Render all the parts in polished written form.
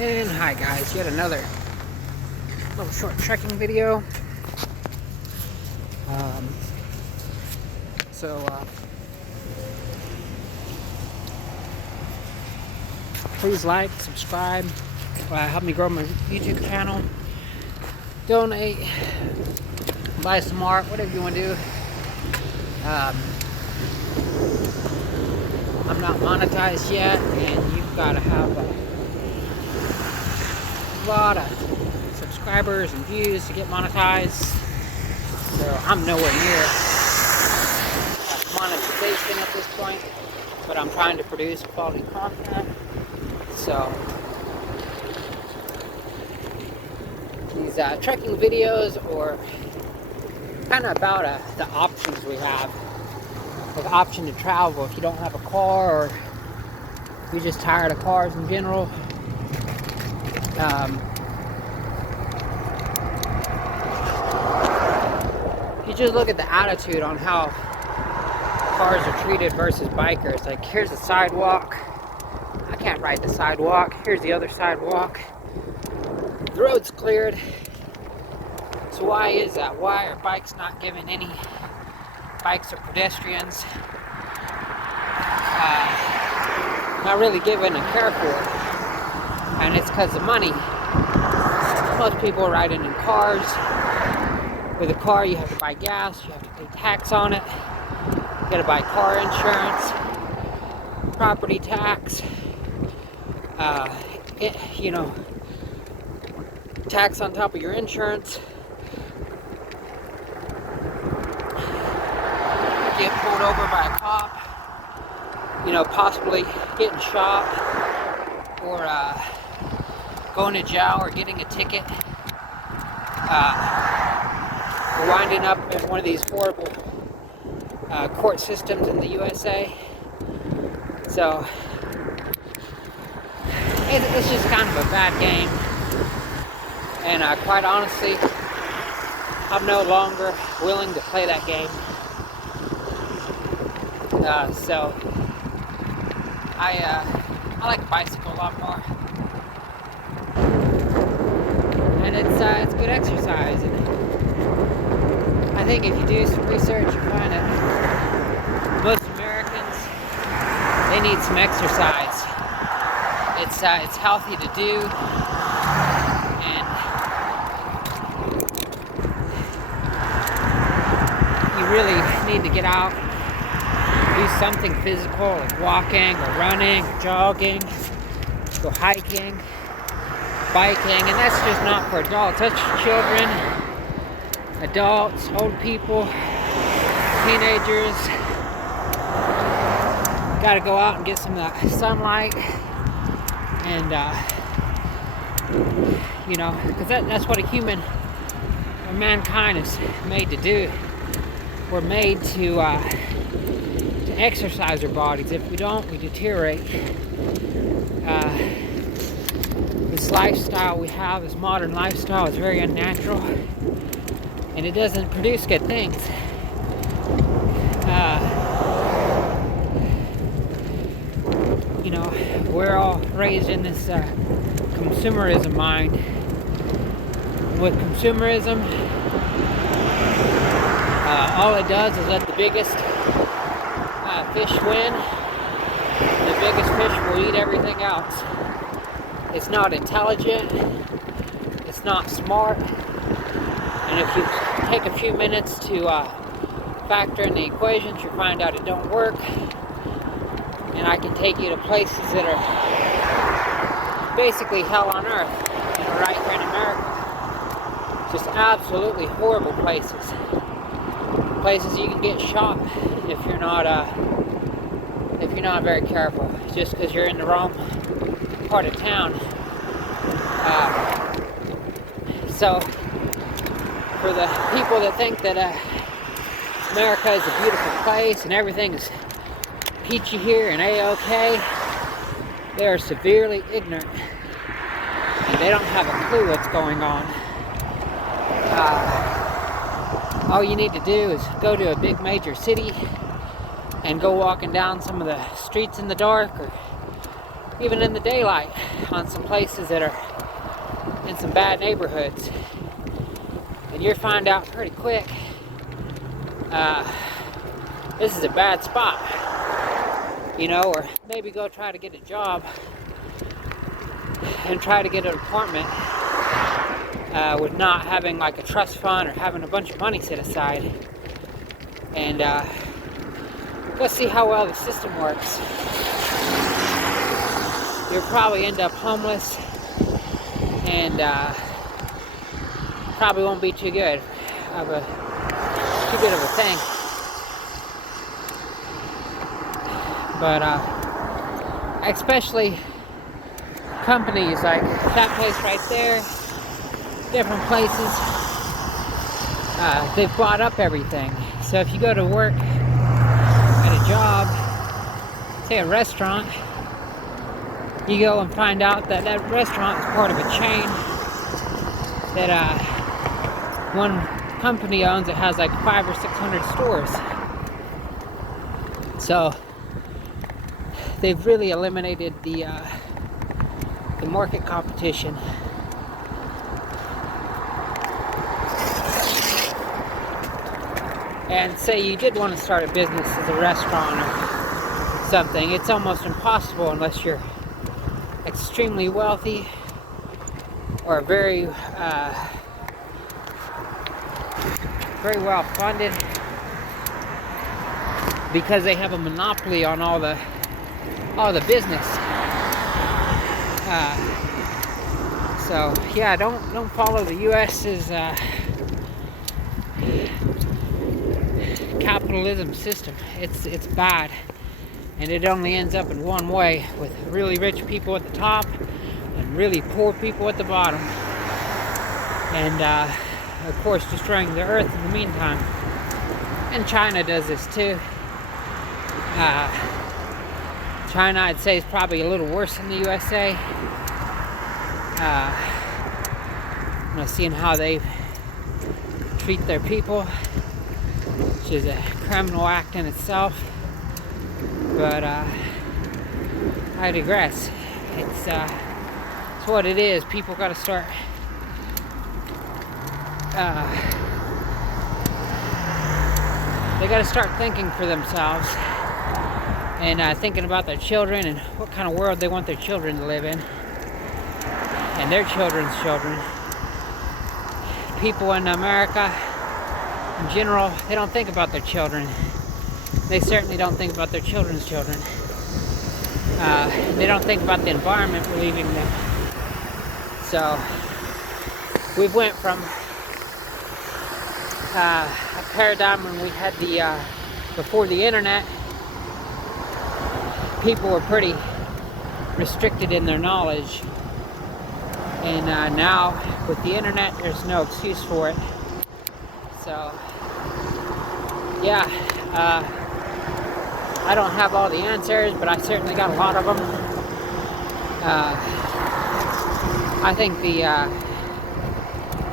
And hi guys, yet another little short trekking video. So please like, subscribe, help me grow my YouTube channel, donate, buy some art, whatever you want to do. I'm not monetized yet, and you've got to have a lot of subscribers and views to get monetized. So I'm nowhere near monetization at this point, but I'm trying to produce quality content. So these trekking videos are kind of about the options we have. The option to travel if you don't have a car, or you're just tired of cars in general. You just look at the attitude on how cars are treated versus bikers. Like, here's a sidewalk. I can't ride the sidewalk. Here's the other sidewalk. The road's cleared. So why is that? Why are bikes not given any? Bikes or pedestrians not really given a care for, and it's because of money. Most people are riding in cars. With a car, you have to buy gas, you have to pay tax on it, you got to buy car insurance, property tax, tax on top of your insurance. Get pulled over by a cop, possibly getting shot, or going to jail, or getting a ticket, or winding up in one of these horrible court systems in the USA. So it's just kind of a bad game, and quite honestly, I'm no longer willing to play that game. So I like bicycle a lot more, and it's good exercise. And I think if you do some research, you find that most Americans, they need some exercise. It's healthy to do, and you really need to get out. Do something physical, like walking or running or jogging, go hiking, biking, and that's just not for adults. That's for children, adults, old people, teenagers. Got to go out and get some of the sunlight, and because that's what a human or mankind is made to do. We're made to exercise our bodies. If we don't, we deteriorate. This lifestyle we have, this modern lifestyle, is very unnatural, and it doesn't produce good things. We're all raised in this consumerism mind. With consumerism, all it does is let the biggest fish win. The biggest fish will eat everything else. It's not intelligent. It's not smart. And if you take a few minutes to factor in the equations, you find out it don't work. And I can take you to places that are basically hell on earth, right here in America. Just absolutely horrible places. Places you can get shot if you're not very careful, just because you're in the wrong part of town. So for the people that think that America is a beautiful place and everything is peachy here and a-okay, they are severely ignorant, and they don't have a clue what's going on. All you need to do is go to a big major city and go walking down some of the streets in the dark, or even in the daylight on some places that are in some bad neighborhoods. And you'll find out pretty quick, this is a bad spot, you know, or maybe go try to get a job and try to get an apartment with not having like a trust fund or having a bunch of money set aside, and go see how well the system works. You'll probably end up homeless, and probably won't be too good of a thing. But especially companies like that place right there, different places, they've bought up everything. So if you go to work at a job, say a restaurant, you go and find out that that restaurant is part of a chain that one company owns that has like 500 or 600 stores. So they've really eliminated the market competition. And say you did want to start a business as a restaurant or something, it's almost impossible unless you're extremely wealthy or very well funded, because they have a monopoly on all the business. So yeah, don't follow the U.S.'s capitalism system. It's bad, and it only ends up in one way, with really rich people at the top and really poor people at the bottom, and of course destroying the earth in the meantime. And China does this too. China, I'd say, is probably a little worse than the USA. Seeing how they treat their people, which is a criminal act in itself. But I digress. It's what it is. People got to start they got to start thinking for themselves, and thinking about their children and what kind of world they want their children to live in, and their children's children. People in America in general, they don't think about their children. They certainly don't think about their children's children. They don't think about the environment we're leaving them. So we've went from a paradigm when we had before the internet, people were pretty restricted in their knowledge, and now with the internet, there's no excuse for it. So yeah, I don't have all the answers, but I certainly got a lot of them. I think the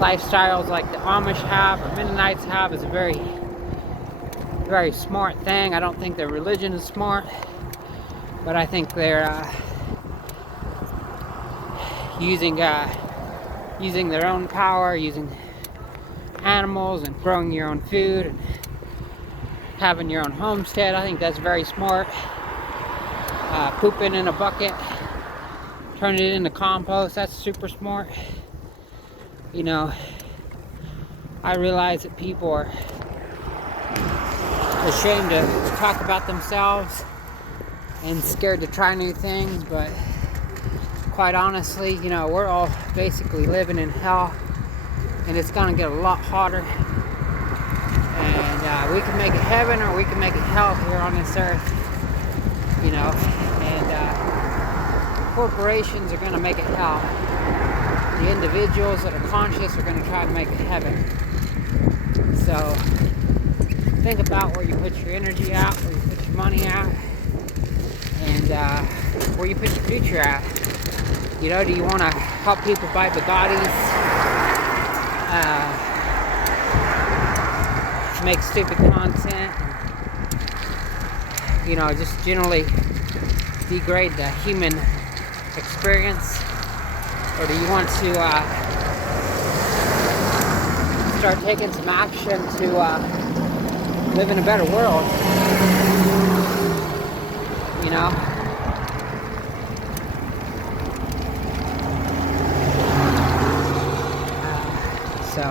lifestyles like the Amish have or Mennonites have is a very, very smart thing. I don't think their religion is smart, but I think they're using their own power, using animals and growing your own food and having your own homestead. I think that's very smart. Pooping in a bucket, turning it into compost, that's super smart. You know, I realize that people are ashamed to talk about themselves and scared to try new things, but quite honestly, you know, we're all basically living in hell, and it's gonna get a lot hotter, and we can make it heaven or we can make it hell here on this earth, you know, and corporations are gonna make it hell. The individuals that are conscious are gonna try to make it heaven. So think about where you put your energy out, where you put your money out, and where you put your future at. You know, do you want to help people buy Bugattis, make stupid content, and, you know, just generally degrade the human experience, or do you want to start taking some action to live in a better world? You know? So,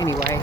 anyway,